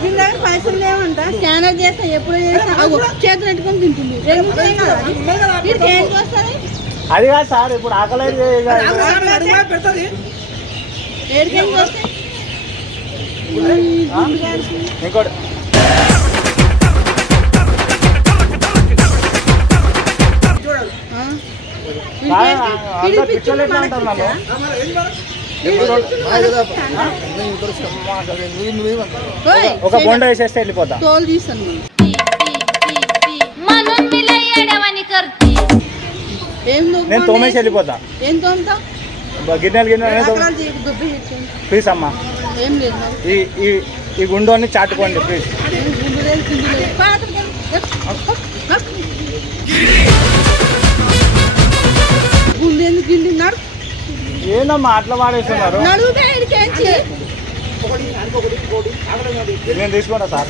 వీళ్ళ దగ్గర పైసలు లేవంట. స్కానర్ చేస్తా ఎప్పుడు చేస్తా చేతులు పెట్టుకొని తింటుంది. వీడికి ఏం వస్తుంది? అది కాదు సార్, ఇప్పుడు ఆకలి ఏడికేం వస్తాయి? ఇంకోటి ఒక బొండ వేసేస్తే వెళ్ళిపోతా. తోలు తీస్తాను. నేను తోమేసి వెళ్ళిపోతా. ఏం తోముతావు? గిన్నెలు ప్లీజ్ అమ్మా, ఏం లేదు. ఈ గుండోని చాటుకోండి ప్లీజ్. గుండెందుకు గిల్లినాడు? ఏందమ్మా అట్లా వాడేస్తున్నారు? నడుగుతా. నేను తీసుకుంటా సార్.